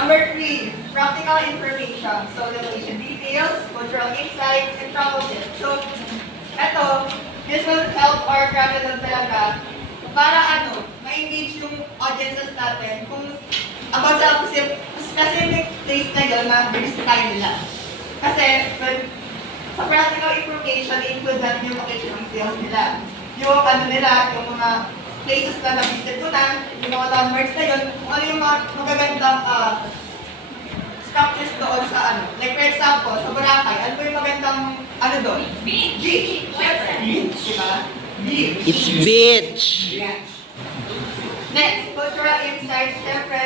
Number 3, practical information. So, location details, cultural insights, and travel tips. So, this will help our traveler talaga para ma-engage yung audiences natin kung about sa specific place na yun na binisitahin nila. Kasi, sa practical information, include natin yung location details nila. Yung yung mga places na na-visit ko na, yung mga landmarks na yun, kung ano yung mga magagandang structures doon sa Like for example, sa Boracay, ano ba yung magandang doon? Beach! Siyempre. Beach, diba? Beach. It's beach. Yeah. Next, cultural insights. Siyempre,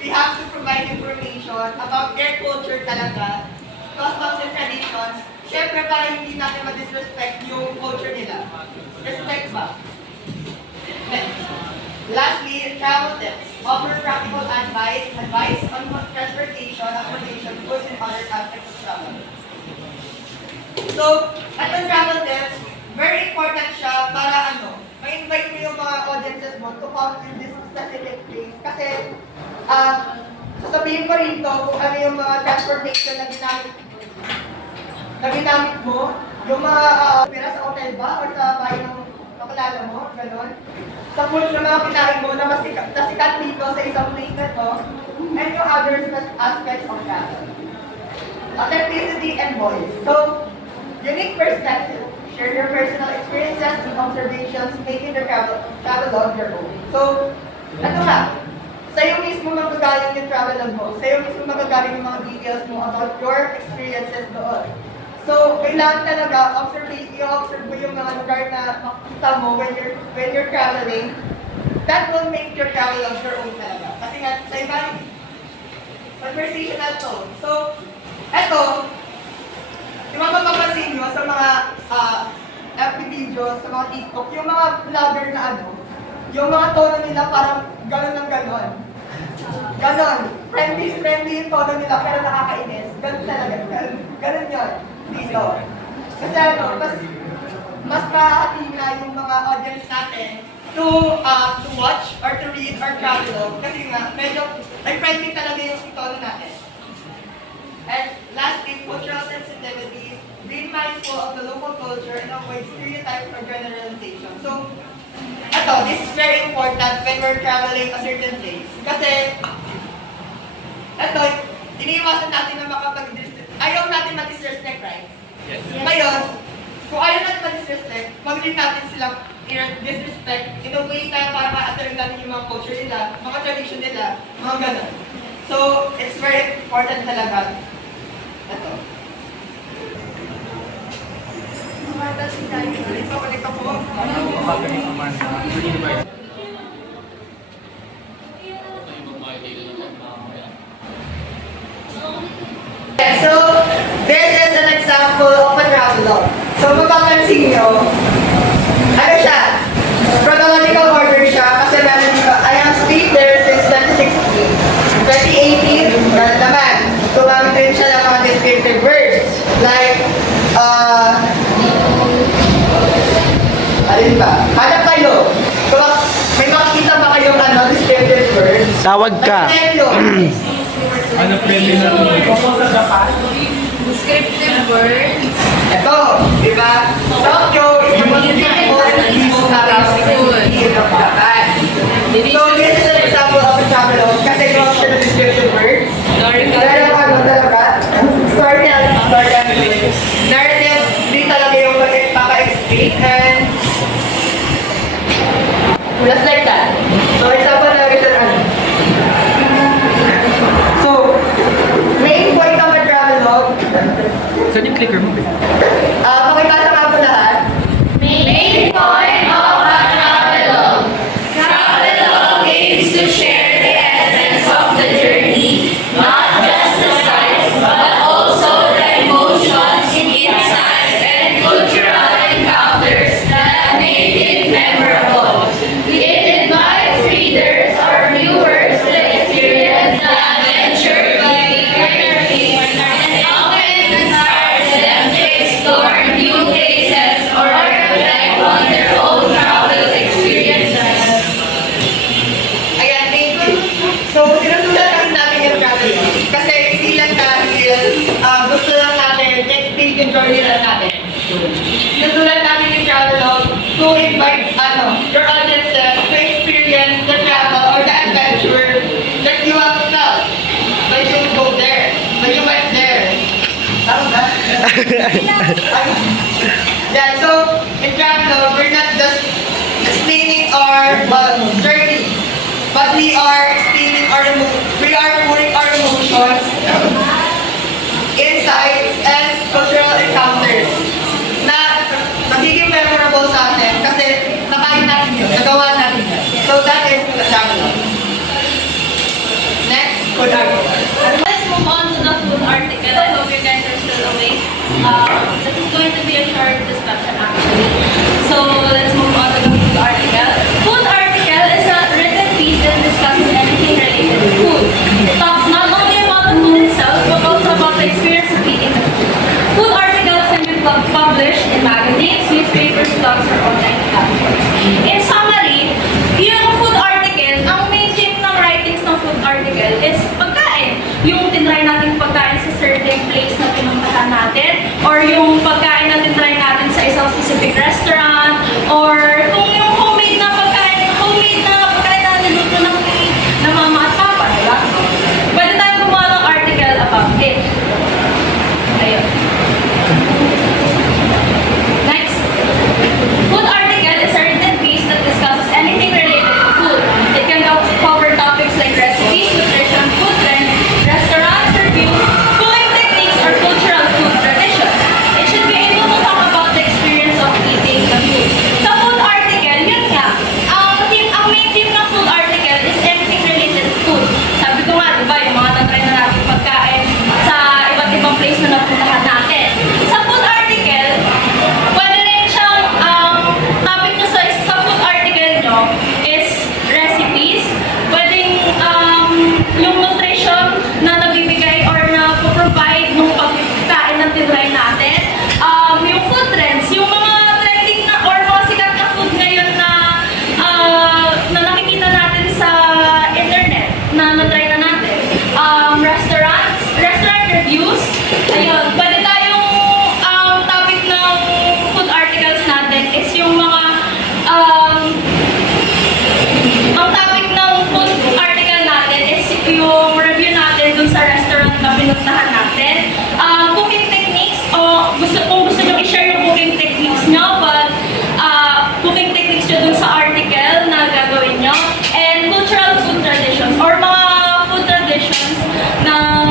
we have to provide information about their culture talaga, customs and traditions. Siyempre, para hindi natin ma-disrespect yung culture nila. Respect ba? Next. Lastly, travel tips. Offer practical advice on transportation, accommodation, goods, and other aspects of travel. So, atong travel tips, very important siya para ma-invite mo yung mga audiences mo to come in this specific place. Kasi, sasabihin mo rito kung ano yung mga transportation na ginamit mo, yung mga pera sa hotel ba or sa bahay ng kakilala mo, gano'n. Sa foods na mga kinain mo na sikat dito sa isang place na to, and yung other aspects of travel. Authenticity and voice. So, unique perspective. Share your personal experiences and observations, making the travel your own. So, sa'yo mismo magagaling yung travel mo. Sa'yo mismo magagaling yung mga details mo about your experiences doon. So, kailangan talaga i-observe mo yung mga lugar na makikita mo when you're traveling. That will make your travel your own talaga. Kasi nga, sa ibang conversational tone. So, yung mga mapapansin nyo sa mga FB videos, sa mga TikTok, yung mga vlogger na yung mga tono nila parang gano'n ng gano'n. Gano'n. Friendly yung tono nila pero nakakainis. Gano'n talaga. Gano'n yun. Dito. Kasi mas kahati na yung mga audience natin to watch or to read our travel kasi nga, medyo friendly talaga yung tono natin. And lastly, cultural sensitivity. Be mindful of the local culture and avoid stereotypes or generalization. So, this is very important when we're traveling a certain place. Kasi, iniiwasan natin na ayaw natin ma-disrespect, right? Yes. Ngayon, kung ayaw natin ma-disrespect, mag-treat natin silang disrespect in a way na para ma-attract natin yung mga culture nila, mga tradition nila, mga ganun. So, it's very important talaga. So, this is an example of a travelog. So, mapapansin nyo, siya? Chronological order siya kasi meron dito, I have stayed there since 2016. 2018, meron naman. Tumamit rin siya ng mga descriptive words. Like, alin ba? Hanap kayo. May makikita ba kayong descriptive words? Tawag ka. Ano friendly na ito? Descriptive words. Ito, di ba? Tokyo is the most beautiful and peaceful city of Japan. So, this is an example of a travel kasi gawin siya ng descriptive words. Dahil talaga, storytelling. Narrative, hindi talaga yung papa-explain and just like that. So, example na rin So, main point of a travelog. Saan yung clicker mo? Pakibasa nga po lahat. Main point of a travelog. Travelog aims to share the essence of the journey, not just the sights, but also the emotions, insights, and cultural encounters that make it memorable. It invites readers or viewers to experience the adventure by learning and often inspires them to explore Yeah, so in Travelog, we're not just explaining our journey, but we are explaining we are putting our emotions, insights, and cultural encounters na magiging memorable sa atin kasi nakain natin yun, nagawa natin yun. So that is Travelog. Next, food article. Let's move on to the food article. I hope you guys are still awake. This is going to be a short discussion actually. So let's move on to the food article. Food article is a written piece that discusses anything related to food. It talks not only about the food itself, but also about the experience of eating the food. Food articles can be published in magazines, newspapers, blogs, or online platforms. In summary, yung food article, ang main theme ng writings ng food article is pagkain. Yung tinry natin pagkain sa certain place na pinuntahan natin, or yung pagkain na tinry natin sa isang specific restaurant, or kung yung homemade na pagkain na niluto ng mama at papa, diba? Pwede tayong gumawa ng article about it. Ayun. Next. Food article is a written piece that discusses anything related to food. It can cover topics like recipes, nutrition, food trends, restaurants, reviews, cooking techniques, or cultural food traditions. It should be able to talk about the experience of eating the food. Sa food article, yun nga, ang main theme ng food article is anything related to food. Sabi ko nga, diba, yung mga natry na natin pagkain sa iba't ibang place na napuntahan natin. Sa food article, pwede rin siyang, topic nyo sa food article nyo is recipes. Pwedeng, yung nutrition na nabibigay or na provide nung pagkain na tinry natin. Yung food trends, yung mga trending na or mga sikat na food ngayon na nakikita natin sa internet na natry na natin. Restaurant reviews. Ayun, pwede tayong topic ng food articles natin is yung mga ang topic ng food article natin is yung review natin dun sa restaurant na pinuntahan natin. Cooking techniques, o kung gusto nyo i-share yung cooking techniques nyo, but cooking techniques nyo dun sa article na gagawin nyo. And cultural food traditions, or mga food traditions ng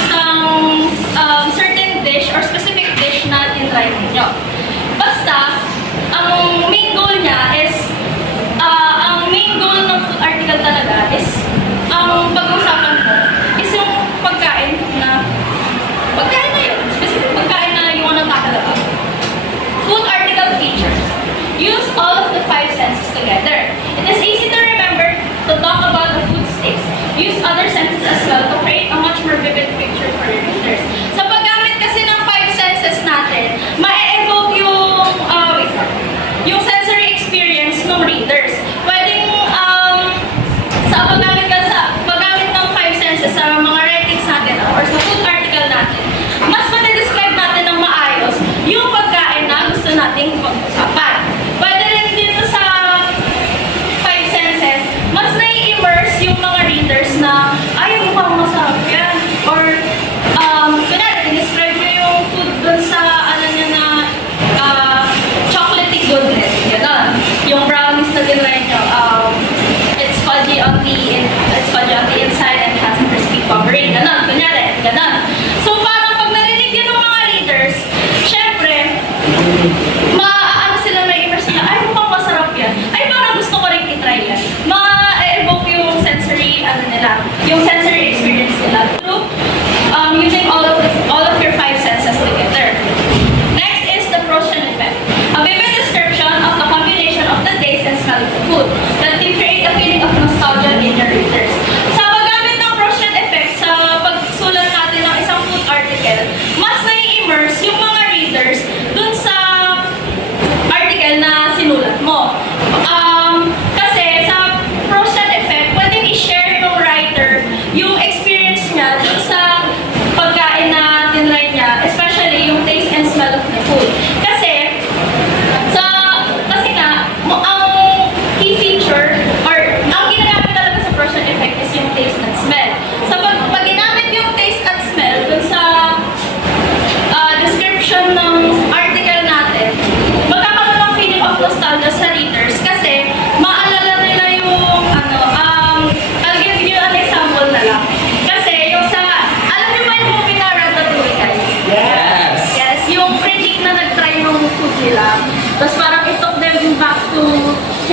isang certain dish or specific dish na tinry ninyo. Basta, ang main goal niya is, ang main goal ng food article talaga is, ang pag-usapan mo is yung pagkain na yun. Specific pagkain na yung anong tatalaba. Food article features. Use all of the 5 senses together. It is easy to remember to talk about the food sticks. Use other senses as well to create a much more vivid picture for your readers. Sa paggamit kasi ng 5 senses natin, ma-evoke yung sensory experience ng readers. Pwedeng sa paggamit ng 5 senses sa mga writings natin or sa food article natin, mas matidescribe natin ng maayos yung pagkain na gusto nating pag-usapan. Pwede rin dito sa 5 senses, mas nai-immerse yung mga readers na ay, mukhang masarap yan. Or, kunwari, describe nyo yung food dun sa, niya na, chocolatey goodness. Ganon. Yung brownies na tinry nyo, it's fudgy on the inside and has a crispy covering. Ganon. Kunyari, ganon. So, parang pag narinig yun ng mga readers, syempre, maaano sila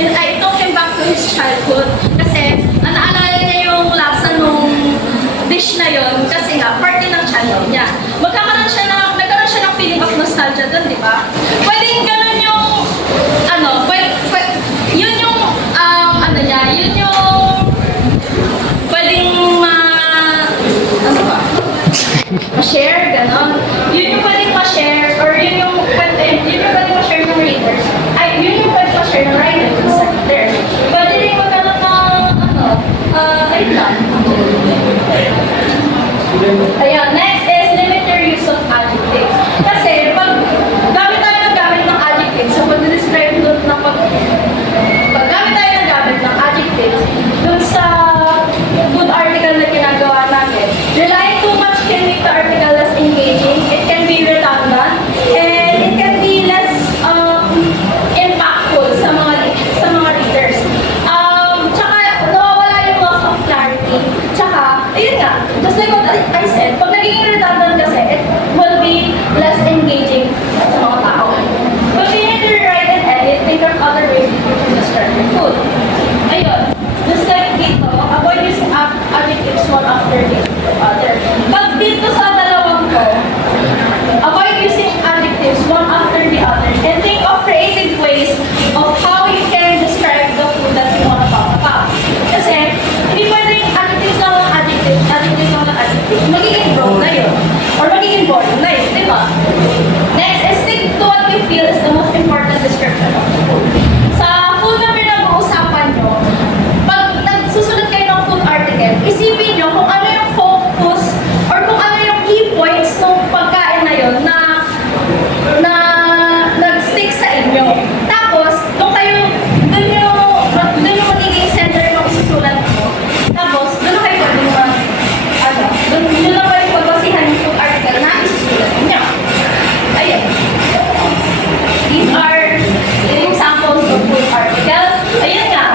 I took him back to his childhood. Kasi, naalala niya yung lasa nung dish na yon kasi nga, parte ng channel niya. Nagkaroon siya ng feeling of nostalgia dun, di ba? Pwedeng ganun yung, yun yung, yun yung, pwedeng ma-share, gano'n. Yun yung pwedeng ma-share, or yun yung pwedeng ma-share ng readers. Ay, yun yung pwedeng ma-share ng writers, sa readers. Pwede rin magkaroon ng, ayun lang. Ayan, next is limit your use of adjectives. Kasi, pag gamit tayo ng adjectives, so pag-describe doon ng pag-gamit tayo ng adjectives, doon sa good article na ginagawa natin, relying too much can make the article less engaging, it can be redundant, and it can be less impactful sa mga readers. Tsaka, nawawala yung loss of clarity. Tsaka, ayun nga, just like what I said, pag naging redundant kasi, it will be less engaging sa mga tao. Continue to rewrite and edit, think of other ways that you can describe your food. Ayun, just like dito, avoid using adjectives one after the other. Pag dito sa dalawang ko, avoid using adjectives one after the other and think of creative ways of how you can describe the food that you want to talk about. Kasi, hindi pwedeng adjectives lang ng adjectives, magiging broad na yun. Or magiging boring na yun, di ba? Next is stick to what you feel is the most important description of the food. Sa food na pinag-uusapan nyo, pag nagsusulat kayo ng food article, isipin nyo kung ano yung focus or kung ano yung key points ng pagkain na yun na nag-stick sa inyo. Tapos, dun yung magiging center ng isusulat mo. Tapos, dun na kayo pwedeng dun na pwedeng pagbasihan yung food article na isusulat niyo. Ayun. These are examples of food article. Ayun nga.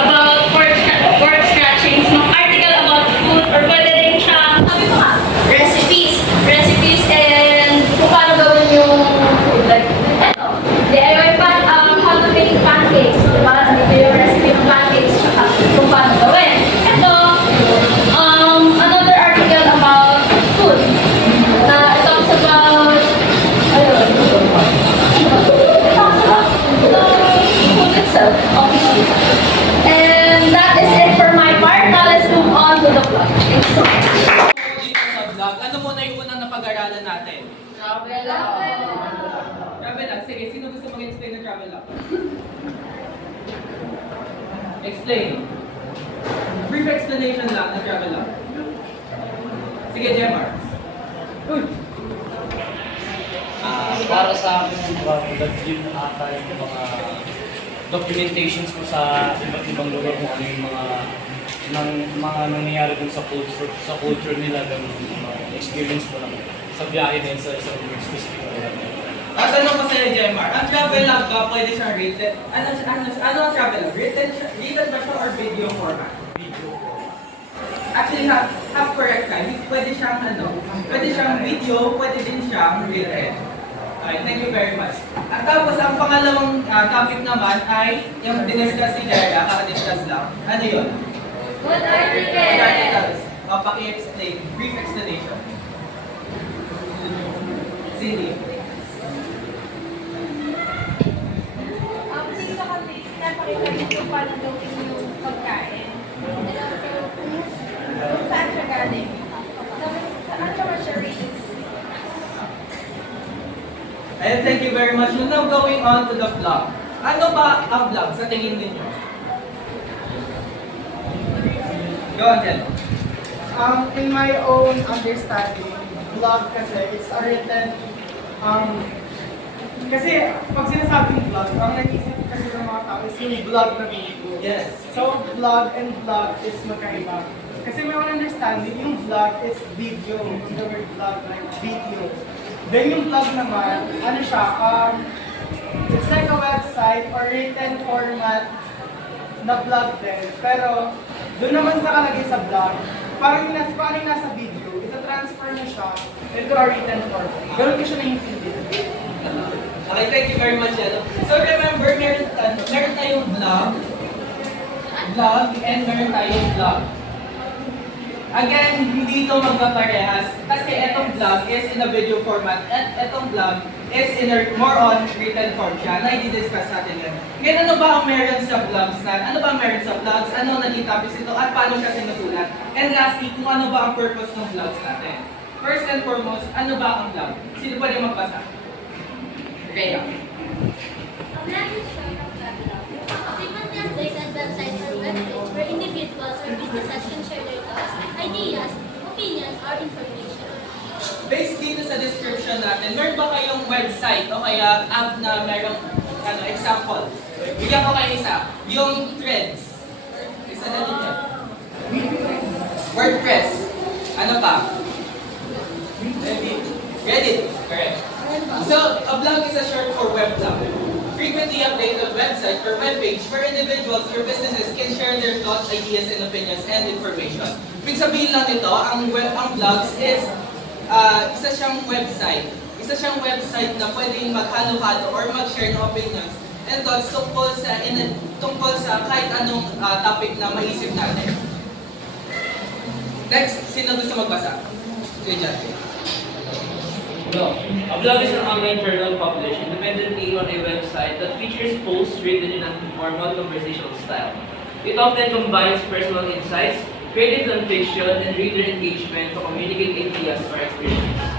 About word scratchings, ng article about food, or pwede rin siya, sabi ko nga, recipes and kung paano gawin yung food. Like, eto, DIY how to make pancakes. Diba? Dito yung recipe ng pancakes, tsaka kung paano gawin. Eto, another article about food. It talks about, ayun, it talks about the food itself, obviously. And that is it for my part. Now let's move on to the vlog. Thanks so much. Dito sa vlog, ano muna yung unang napag-aralan natin? Travel Travel log. Sige, sino gusto mag-explain ng travel log? Explain. Brief explanation lang ng travel log. Sige, Jemar. Uy! Para sa akin, yun ata yung mga documentations mo sa iba't ibang lugar kung ano yung mga nangyayari dun sa culture nila, ganun, experience mo lang sa biyahe din sa isang specific lugar. Tatanong ko sa'yo, Jemar, ang travel log ba pwede siyang written? Ano ang travel log? Written ba siya or video format? Video. Actually, half correct ka. Pwede siyang video, pwede din siyang written. Okay, thank you very much. At tapos, ang pangalawang topic naman ay yung diniscuss ni Jera, kaka-discuss lang. Ano yun? Good article. Good articles. Paki-explain. Brief explanation. Cindy. Hindi ka kasi pinapakita niyo kung paano gawin yung pagkain. Saan siya galing? Saan siya ma-share? And thank you very much. We're now going on to the vlog. Ano ba ang vlog sa tingin ninyo? Go on, Jen. In my own understanding, vlog kasi it's a written, kasi pag sinasabing vlog, ang nag-isip kasi ng mga tao is yung vlog na video. Yes. So, vlog and vlog is magkaiba. Kasi my own understanding, yung vlog is video. The word vlog, like video. Then yung vlog naman, ano siya, it's like a website or written format na vlog din. Pero, doon naman sa nakalagay sa vlog, parang yung nasa video, ita-transfer mo siya into a written format. Ganun ko siya naiintindihan. Okay, thank you very much, Yelo. So remember, meron tayong vlog, and meron tayong vlog. Again, hindi ito magpaparehas kasi itong vlog is in a video format at itong vlog is in a more on written form siya na i-discuss natin yun. Ngayon, ano ba ang meron sa vlogs na? Ano ba ang meron sa vlogs? Ano ang naging topics ito? At paano siya sinusulat? And lastly, kung ano ba ang purpose ng vlogs natin? First and foremost, ano ba ang vlog? Sino pwede magbasa? Rhea. A brand is short of travel. A frequently updated website or webpage where individuals or businesses can share their thoughts, ideas, opinions, or information. Based dito sa description natin, meron ba kayong website o kaya app na merong example? Bigyan ko kayo isa. Yung Threads. Isa na din yan. WordPress. Ano pa? Reddit. Correct. So, a blog is a short for web blog. Frequently updated website or webpage where individuals or businesses can share their thoughts, ideas, and opinions and information. Ibig sabihin lang nito, ang blogs is isa siyang website. Isa siyang website na pwedeng maghalo-halo or mag-share ng opinions and thoughts tungkol sa kahit anong topic na maisip natin. Next, sino gusto magbasa? Kuya John. No. A blog is an online journal published independently on a website that features posts written in a formal conversational style. It often combines personal insights, creative non-fiction, and reader engagement to communicate ideas or experiences.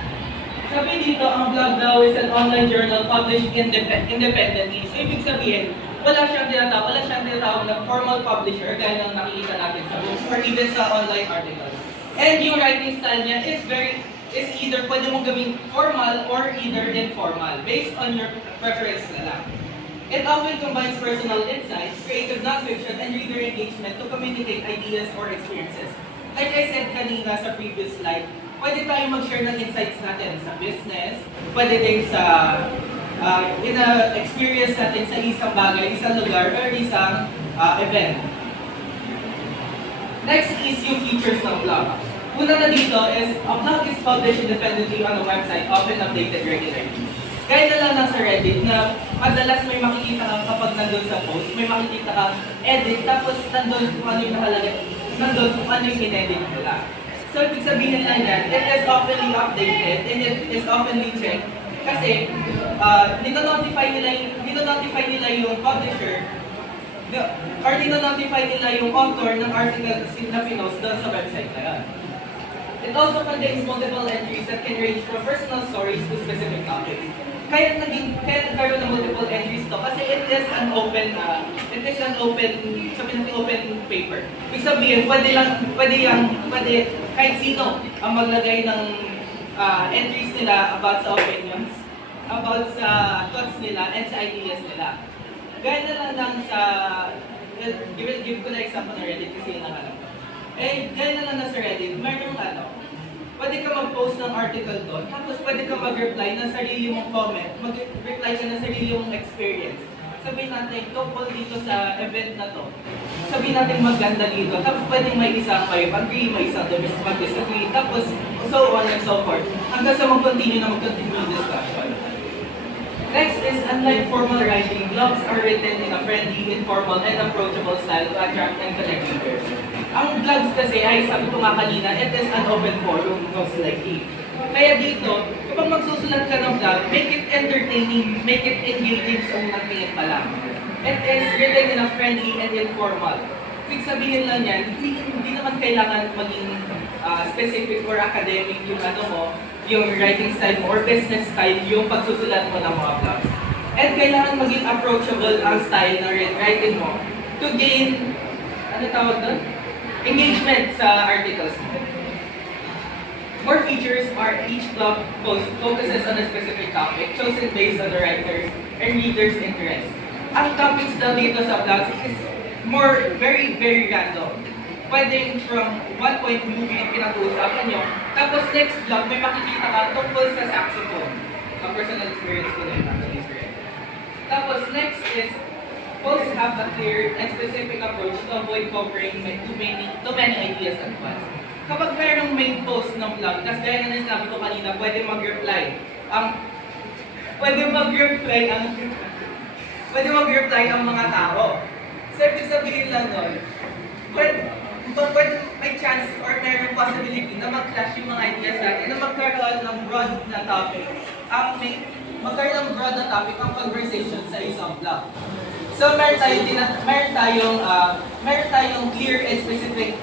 Sabi dito, ang blog daw is an online journal published independently. So, ibig sabihin, wala siyang tinatawag na formal publisher gaya ng nakikita natin sa books or even sa online articles. And yung writing style niya is either pwede mong gawing formal or either informal based on your preference na lang. It often combines personal insights, creative nonfiction, and reader engagement to communicate ideas or experiences. Like I said kanina sa previous slide, pwede tayong mag-share ng insights natin sa business, pwede din sa experience natin sa isang bagay, isang lugar, or isang event. Next is yung features ng blog. Una na dito is, a blog is published independently on a website, often updated regularly. Gaya na lang sa Reddit na madalas may makikita ka kapag nandun sa post, may makikita ka edit, tapos nandun kung ano yung nakalagay, nandun kung ano yung in-edit nila. So, ibig sabihin lang yan, it is oftenly updated and it is oftenly checked kasi dino-notify nila yung publisher or dino-notify nila yung author ng article na pinost doon sa website na yan. It also contains multiple entries that can range from personal stories to specific topics. Kaya nagkaroon ng multiple entries to kasi it is an open paper. Ibig sabihin, pwede kahit sino ang maglagay ng entries nila about sa opinions, about sa thoughts nila, and sa ideas nila. Gaya na lang sa, give ko na example na Reddit kasi yun ang alam ko. Gaya na lang sa Reddit, mayroong pwede ka mag-post ng article doon, tapos pwede ka mag-reply ng sarili mong comment, mag-reply ka ng sarili mong experience. Sabihin natin, tungkol dito sa event na to. Sabihin natin maganda dito, tapos pwedeng may isang agree, may isang mag-disagree, tapos so on and so forth. Hanggang sa mag-continue yung discussion. Next is, unlike formal writing, blogs are written in a friendly, informal, and approachable style to attract and connect readers. Ang blogs kasi ay, sabi ko nga kanina, it is an open forum, most likely. Kaya dito, kapag magsusulat ka ng blog, make it entertaining, make it engaging sa unang tingin pa lang. It is written in a friendly and informal. Ibig sabihin lang yan, hindi naman kailangan maging specific or academic yung yung writing style mo or business style yung pagsusulat mo ng mga blogs. And kailangan maging approachable ang style ng writing mo to gain, engagement sa articles mo. More features are each blog post focuses on a specific topic chosen based on the writer's and reader's interest. Ang topics daw dito sa blogs is very, very random. Pwedeng from one point movie yung pinag-uusapan nyo, tapos next vlog may makikita ka tungkol sa saxophone. Sa personal experience ko na yun actually. Tapos next is, posts have a clear and specific approach to avoid covering too many ideas at once. Kapag mayroong main post ng vlog, tapos gaya na sinabi ko kanina, pwede mag-reply. pwede mag-reply ang mga tao. So, ibig sabihin lang nun, may chance or mayroong possibility na mag-clash yung mga ideas natin, na magkaroon ng broad na topic. Magkaroon ng broad na topic ang conversation sa isang blog. So, meron tayong clear and specific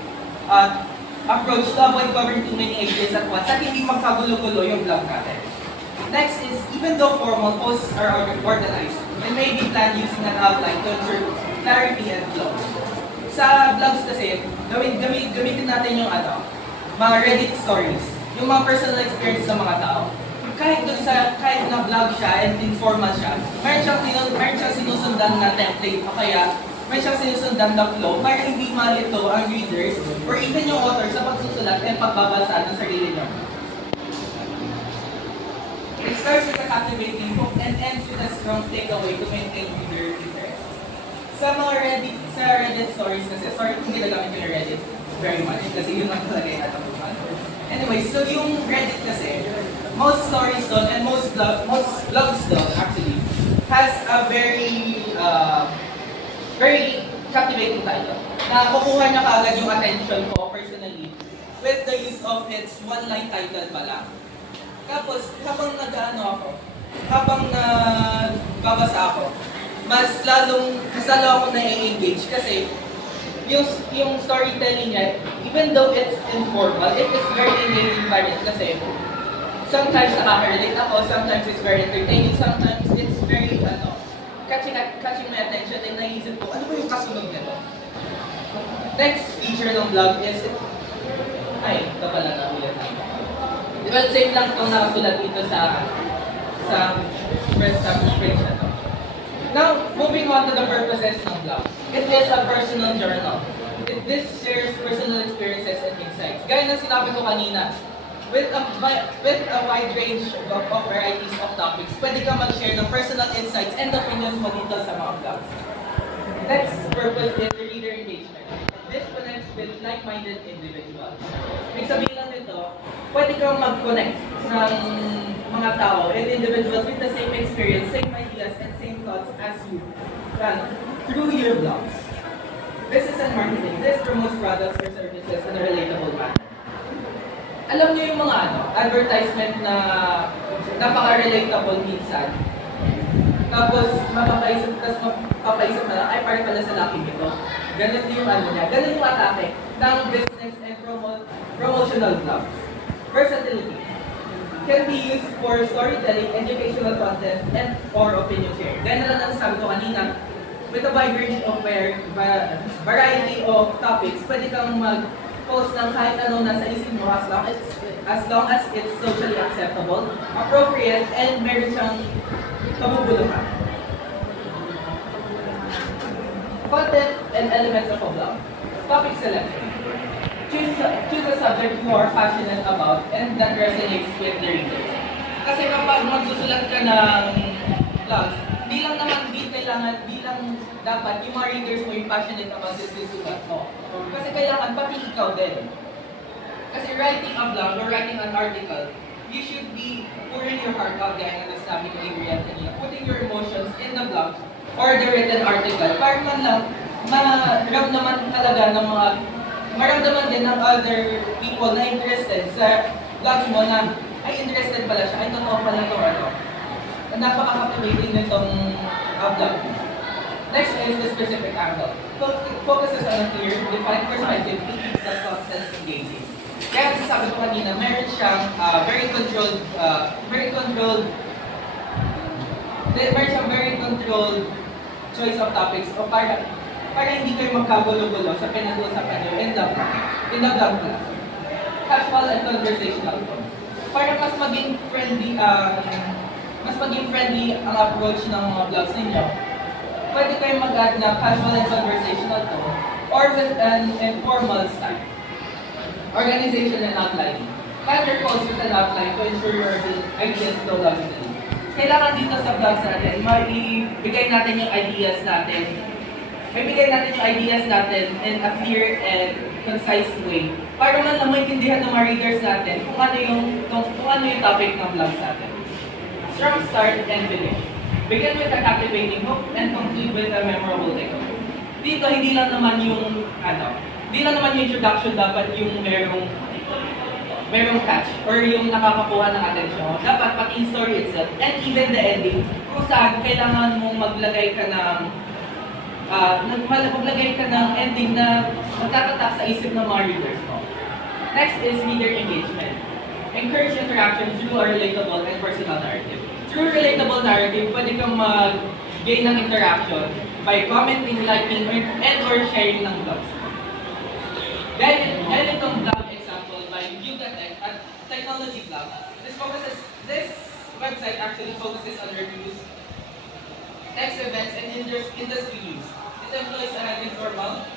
approach to avoid covering too many ideas at once at hindi magkagulo-gulo yung blog natin. Next is, even though formal posts are organized, they may be planned using an outline to ensure clarity and flow. Sa blogs kasi, gamitin natin yung mga Reddit stories, yung mga personal experience ng mga tao. Kahit na vlog siya and informal siya, meron siyang sinusundan na template o kaya meron siyang sinusundan na flow para hindi malito ang readers or even yung author sa pagsusulat and pagbabasa ng sarili niyo. It starts with a captivating hook and ends with a strong takeaway to maintain reader interest. Sa Reddit stories kasi, sorry kung ginagamit ko yung Reddit very much kasi yun lang talaga yung atapuan. Anyway, so yung Reddit kasi, most stories doon and most blogs doon actually has a very captivating title. Na kukuha na kaagad yung attention ko personally with the use of its one-line title pa lang. Tapos, habang nagbabasa ako, mas lalo ako na-engage kasi yung storytelling niya, even though it's informal, it is very engaging pa rin kasi sometimes nakaka-relate ako, sometimes it's very entertaining, sometimes it's very, catching my attention and naisip ko, ano ba yung kasunod nito? Next feature ng blog is, ito pala na ulit na. Diba, same lang itong nakasulat dito sa first page na to. Now, moving on to the purposes ng blog. It is a personal journal. This shares personal experiences and insights. Gaya ng sinabi ko kanina, with a wide range of varieties of topics, pwede ka mag-share ng personal insights and opinions mo dito sa mga blogs. Next purpose is reader engagement. This connects with like-minded individuals. Ibig sabihin lang nito, pwede kang mag-connect ng mga tao and individuals with the same experience, same ideas, and same thoughts as you through your blogs. Business and marketing. This promotes products or services in a relatable manner. Alam niyo yung mga advertisement na napaka-relatable minsan. Tapos mapapaisip mo lang, ay parang pala sa laki nito. Ganun yung niya. Ganun yung atake ng business and promotional blogs. Versatility can be used for storytelling, educational content, and for opinion sharing. Gaya na lang ang sabi ko kanina, with a wide range of variety of topics, pwede kang mag-post ng kahit anong nasa isip mo as long as it's socially acceptable, appropriate, and meron siyang kabubuluhan. Content and elements of a blog. Topic selection. Choose a subject you are passionate about and that resonates with the reader. Kasi kapag magsusulat ka ng blogs, di lang dapat yung mga readers mo yung passionate about sa susulat mo. Kasi kailangan pati ikaw din. Kasi writing a blog or writing an article, you should be pouring your heart out, gaya na nasabi ko Adrian kanina, putting your emotions in the blog or the written article para man lang maramdaman talaga ng maramdaman din ng other people na interested sa blogs mo na ay interested pala siya, ay totoo pala ito napaka-captivating nitong blog. Next is the specific angle. It focuses on a clear, defined perspective, keeps the content engaging. Kaya sabi ko kanina, meron siyang very controlled choice of topics o para hindi kayo magkagulo-gulo sa pinag-uusapan nyo in the blog class. Casual and conversational. Para mas maging friendly ang approach ng mga vlogs ninyo, pwede kayo mag-add na casual and conversational tone or with an informal style. Organization and outlining. Plan your posts with an outline to ensure your ideas flow logically. Kailangan dito sa vlogs natin, maibigay natin yung ideas natin. Maibigay natin yung ideas natin in a clear and concise way para man lang maintindihan ng mga readers natin kung ano yung topic ng vlogs natin. Strong start and finish. Begin with a captivating hook and conclude with a memorable takeaway. Dito, hindi lang naman yung introduction dapat yung merong catch or yung nakakakuha ng attention mo. Dapat pati yung story itself and even the ending kung saan kailangan mong maglagay ka ng ending na magtatatak sa isip ng mga readers mo. Next is reader engagement. Encourage interaction through a relatable and personal narrative. Through relatable narrative, pwede kang mag-gain ng interaction by commenting, liking, or sharing ng blogs. Then itong blog example by Yugatech at Technology Blog. This website actually focuses on reviews, text events, and industry news. It employs an informal,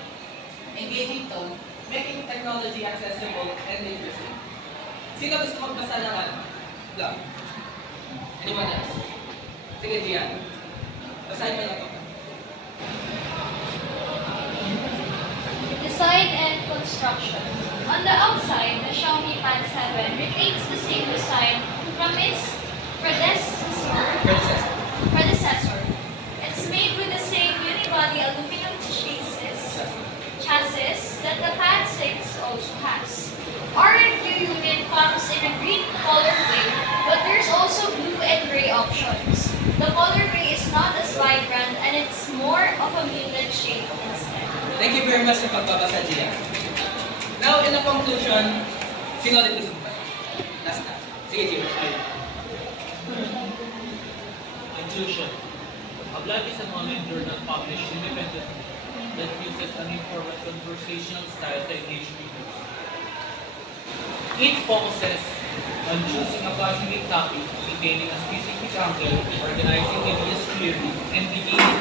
engaging tone, making technology accessible and interesting. Sino gusto magbasa ng blog? Anyone else? Sige, Gian. Basahin mo lang ako. Design and construction. On the outside, the Xiaomi Pad 7 retains the same design from its predecessor. It's made with the same unibody aluminum chassis that the Pad 6 also has. Our review unit comes in a green colorway, but there's also blue and gray options. The color gray is not as vibrant and it's more of a muted shade instead. Thank you very much sa pagbabasa, Gia. Now, in a conclusion, sino ulit gusto mo ba? Last na. Sige, Gia. Conclusion. A blog is an online journal published independently that uses an informal conversational style to engage readers. It focuses on choosing a passionate topic, retaining a specific angle, organizing ideas clearly, and beginning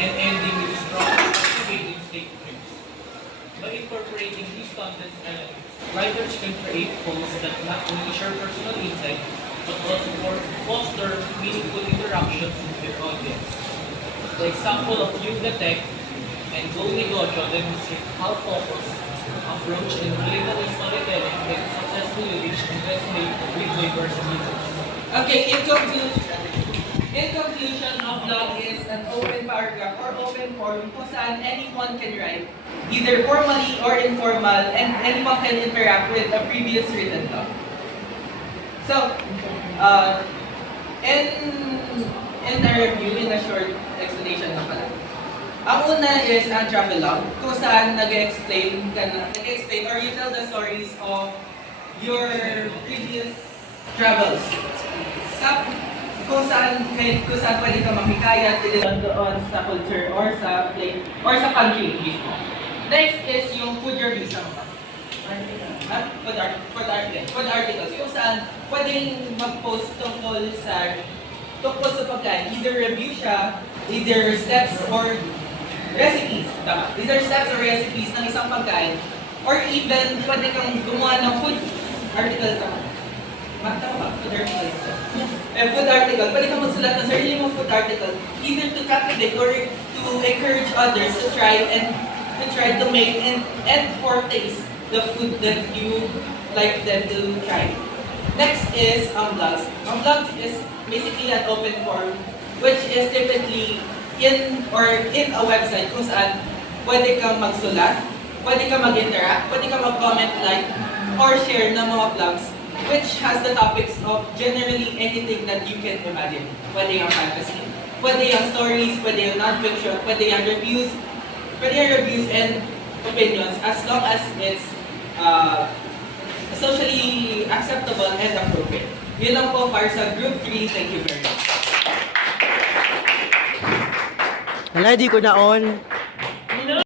and ending with strong activating statements. By incorporating these content elements, writers can create posts that not only share personal insight, but also foster meaningful interactions with their audience. The example of Yugatech and Go Negosyo demonstrate how focus, approach, and relatable storytelling can successfully reach and resonate with diverse users. Okay, in conclusion, a blog is an open paragraph or open forum kung saan anyone can write, either formally or informal, and anyone can interact with a previous written blog. So, in the review, in a short explanation na pala. Ang una is ang travelogue, kung saan nag-explain or you tell the stories of your previous travels. Kung saan pwede ka makikayat doon sa culture or sa place or sa country mismo. Next is yung food reviews naman. Food articles. Kung saan pwedeng mag-post tungkol sa pagkain. Either review siya, either steps or recipes. Tama. Either steps or recipes ng isang pagkain. Or even pwede kang gumawa ng food article. Tama ba? Food article. Food article. Pwede kang magsulat ng sarili mong food article. Either to captivate or to encourage others to try to make and or taste the food that you like them to try. Next is blogs. Blogs is basically an open forum which is typically in a website kung saan pwede kang magsulat, pwede kang mag-interact, pwede kang mag-comment, like, or share ng mga blogs which has the topics of generally anything that you can imagine. Pwede yung fantasy, pwede yung stories, pwede yung non-fiction, pwede yung reviews and opinions as long as it's socially acceptable and appropriate. Yun lang po para sa Group 3. Thank you very much. Wala, di ko na on.